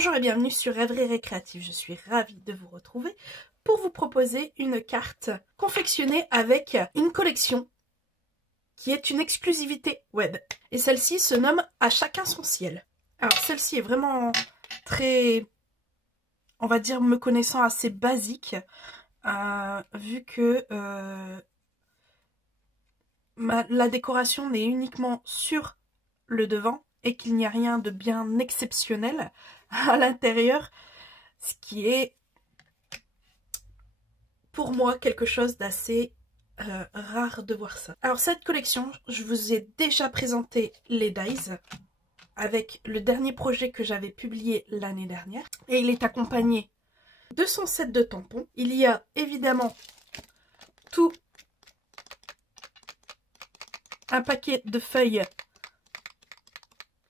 Bonjour et bienvenue sur Rêverie Récréative, je suis ravie de vous retrouver pour vous proposer une carte confectionnée avec une collection qui est une exclusivité web. Et celle-ci se nomme « À chacun son ciel ». Alors celle-ci est vraiment très, on va dire, me connaissant, assez basique, vu que la décoration n'est uniquement sur le devant et qu'il n'y a rien de bien exceptionnel à l'intérieur, ce qui est pour moi quelque chose d'assez rare de voir ça. Alors cette collection, je vous ai déjà présenté les dies avec le dernier projet que j'avais publié l'année dernière, et il est accompagné de son set de tampons. Il y a évidemment tout un paquet de feuilles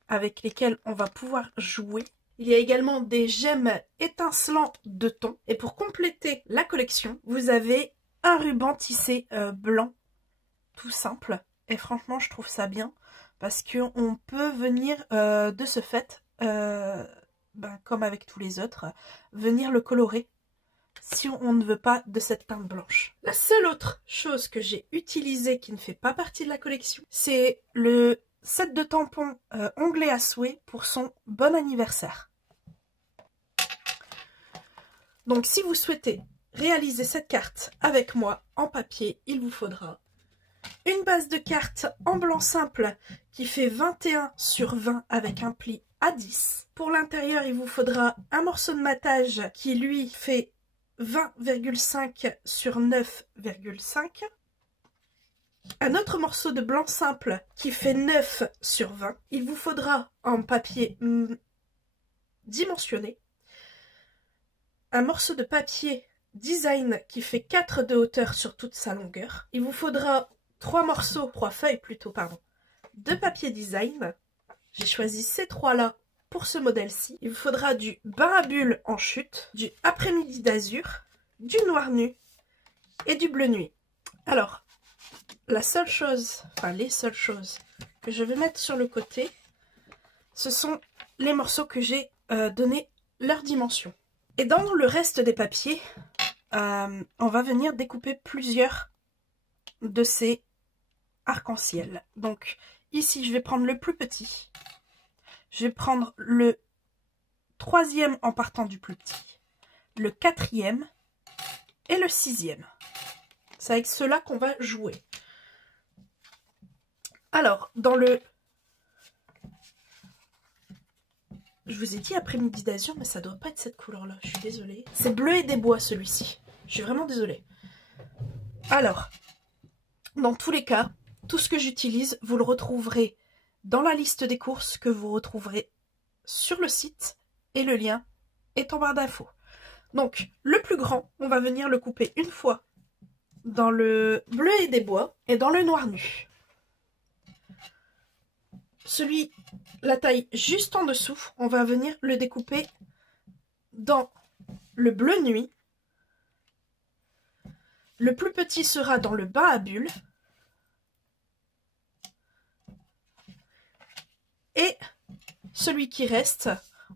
avec lesquelles on va pouvoir jouer. Il y a également des gemmes étincelants de thon. Et pour compléter la collection, vous avez un ruban tissé blanc, tout simple. Et franchement, je trouve ça bien, parce qu'on peut venir de ce fait, comme avec tous les autres, venir le colorer si on ne veut pas de cette teinte blanche. La seule autre chose que j'ai utilisée qui ne fait pas partie de la collection, c'est le set de tampons onglet à souhait pour son bon anniversaire. Donc si vous souhaitez réaliser cette carte avec moi en papier, il vous faudra une base de cartes en blanc simple qui fait 21 sur 20 avec un pli à 10. Pour l'intérieur, il vous faudra un morceau de matage qui lui fait 20,5 sur 9,5. Un autre morceau de blanc simple qui fait 9 sur 20. Il vous faudra en papier dimensionné. Un morceau de papier design qui fait 4 de hauteur sur toute sa longueur. Il vous faudra 3 feuilles plutôt, de papier design. J'ai choisi ces 3-là pour ce modèle-ci. Il vous faudra du bain à bulles en chute, du après-midi d'azur, du noir nu et du bleu nuit. Alors, les seules choses que je vais mettre sur le côté, ce sont les morceaux que j'ai donné leur dimension. Et dans le reste des papiers, on va venir découper plusieurs de ces arcs-en-ciel. Donc ici, je vais prendre le plus petit. Je vais prendre le 3e en partant du plus petit, le 4e et le 6e. C'est avec cela qu'on va jouer. Alors, dans le... Je vous ai dit après-midi d'azur, mais ça doit pas être cette couleur-là, je suis désolée. C'est bleu et des bois, celui-ci. Je suis vraiment désolée. Alors, dans tous les cas, tout ce que j'utilise, vous le retrouverez dans la liste des courses que vous retrouverez sur le site, et le lien est en barre d'infos. Donc, le plus grand, on va venir le couper une fois dans le bleu et des bois et dans le noir nu. Celui, la taille juste en dessous, on va venir le découper dans le bleu nuit. Le plus petit sera dans le bain à bulles. Et celui qui reste,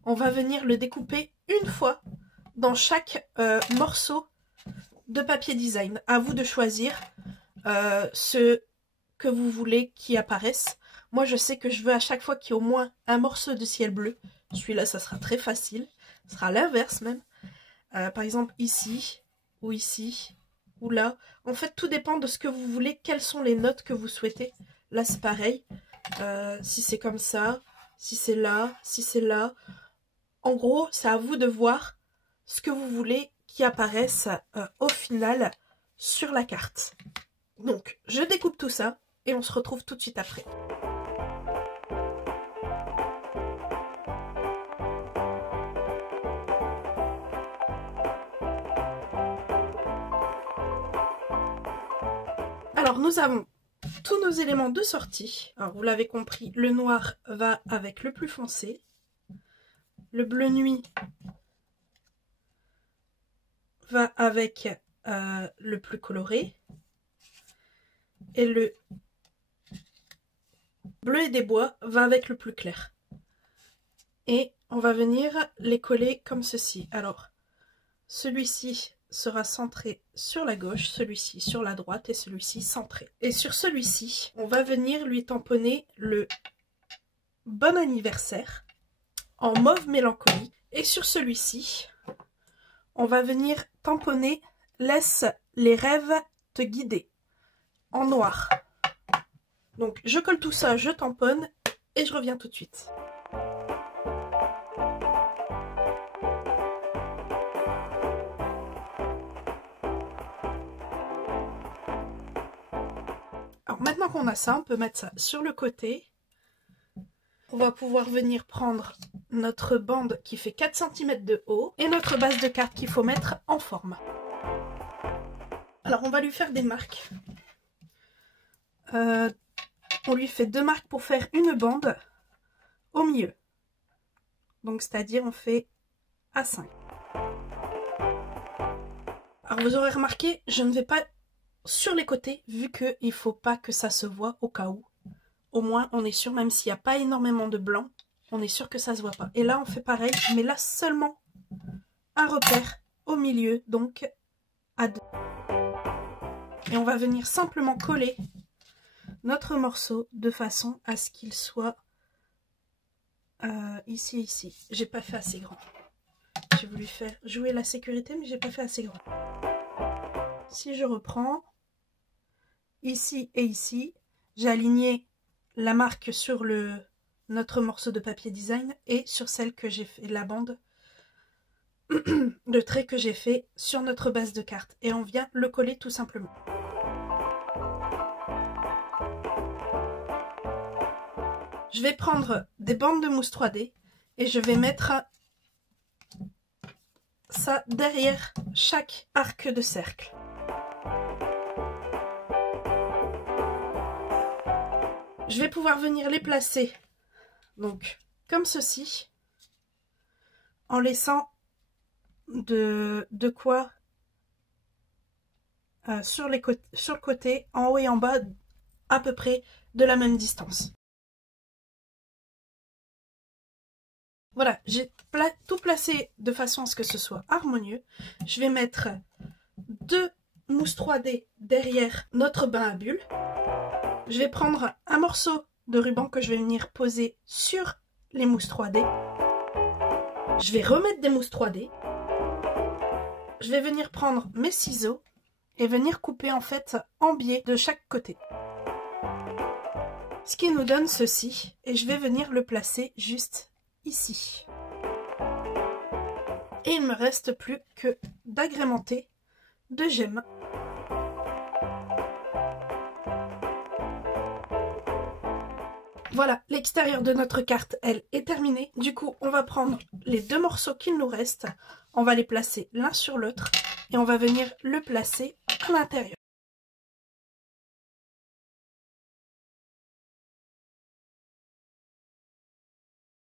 on va venir le découper une fois dans chaque morceau de papier design. À vous de choisir ce que vous voulez qui apparaisse. Moi, je sais que je veux à chaque fois qu'il y ait au moins un morceau de ciel bleu. Celui-là, ça sera très facile. Ce sera l'inverse même. Par exemple, ici, ou là. En fait, tout dépend de ce que vous voulez. Quelles sont les notes que vous souhaitez. Là, c'est pareil. Si c'est comme ça, si c'est là, si c'est là. En gros, c'est à vous de voir ce que vous voulez qui apparaisse au final sur la carte. Donc, je découpe tout ça et on se retrouve tout de suite après. Alors, nous avons tous nos éléments de sortie. Alors, vous l'avez compris, le noir va avec le plus foncé. Le bleu nuit va avec le plus coloré. Et le bleu et des bois va avec le plus clair. Et on va venir les coller comme ceci. Alors, celui-ci sera centré sur la gauche, celui-ci sur la droite et celui-ci centré. Et sur celui-ci, on va venir lui tamponner le bon anniversaire en mauve mélancolie. Et sur celui-ci, on va venir tamponner laisse les rêves te guider en noir. Donc je colle tout ça, je tamponne et je reviens tout de suite. Alors maintenant qu'on a ça, on peut mettre ça sur le côté. On va pouvoir venir prendre notre bande qui fait 4 cm de haut et notre base de carte qu'il faut mettre en forme. Alors on va lui faire des marques. On lui fait 2 marques pour faire une bande au milieu. Donc c'est-à-dire on fait A5. Alors vous aurez remarqué, je ne vais pas sur les côtés vu qu'il ne faut pas que ça se voit au cas où. Au moins on est sûr, même s'il n'y a pas énormément de blanc, on est sûr que ça ne se voit pas. Et là on fait pareil, mais là seulement un repère au milieu, donc à 2. Et on va venir simplement coller notre morceau de façon à ce qu'il soit ici. J'ai pas fait assez grand. J'ai voulu faire jouer la sécurité, mais j'ai pas fait assez grand. Si je reprends, ici et ici, j'ai aligné la marque sur notre morceau de papier design et sur celle que j'ai fait, la bande de trait que j'ai fait sur notre base de carte. Et on vient le coller tout simplement. Je vais prendre des bandes de mousse 3D et je vais mettre ça derrière chaque arc de cercle. Je vais pouvoir venir les placer donc comme ceci en laissant de quoi sur le côté, en haut et en bas à peu près de la même distance. Voilà, j'ai tout placé de façon à ce que ce soit harmonieux. Je vais mettre 2 mousses 3D derrière notre bain à bulles. Je vais prendre un morceau de ruban que je vais venir poser sur les mousses 3D. Je vais remettre des mousses 3D. Je vais venir prendre mes ciseaux et venir couper en fait en biais de chaque côté. Ce qui nous donne ceci, et je vais venir le placer juste ici. Et il ne me reste plus que d'agrémenter de gemmes. Voilà, l'extérieur de notre carte, elle, est terminée. Du coup, on va prendre les 2 morceaux qu'il nous reste, on va les placer l'un sur l'autre et on va venir le placer à l'intérieur.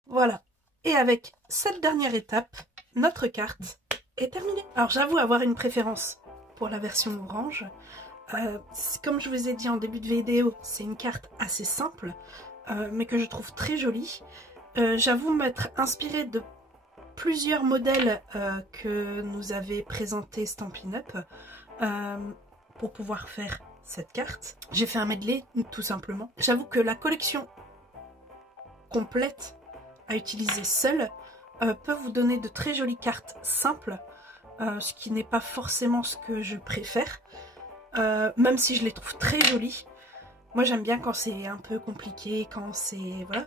Voilà, et avec cette dernière étape, notre carte est terminée. Alors j'avoue avoir une préférence pour la version orange. Comme je vous ai dit en début de vidéo, c'est une carte assez simple, mais que je trouve très jolie. J'avoue m'être inspirée de plusieurs modèles que nous avait présenté Stampin' Up pour pouvoir faire cette carte. J'ai fait un medley tout simplement. J'avoue que la collection complète à utiliser seule peut vous donner de très jolies cartes simples, ce qui n'est pas forcément ce que je préfère, même si je les trouve très jolies. Moi j'aime bien quand c'est un peu compliqué, quand c'est... voilà.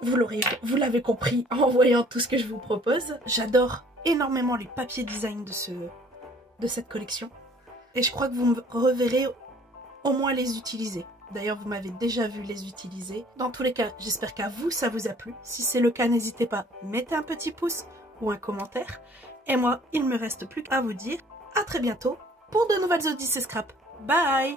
Vous l'avez compris en voyant tout ce que je vous propose. J'adore énormément les papiers design de cette collection. Et je crois que vous me reverrez au moins les utiliser. D'ailleurs, vous m'avez déjà vu les utiliser. Dans tous les cas, j'espère qu'à vous, ça vous a plu. Si c'est le cas, n'hésitez pas, mettez un petit pouce ou un commentaire. Et moi, il ne me reste plus qu'à vous dire à très bientôt pour de nouvelles Odyssées Scrap. Bye!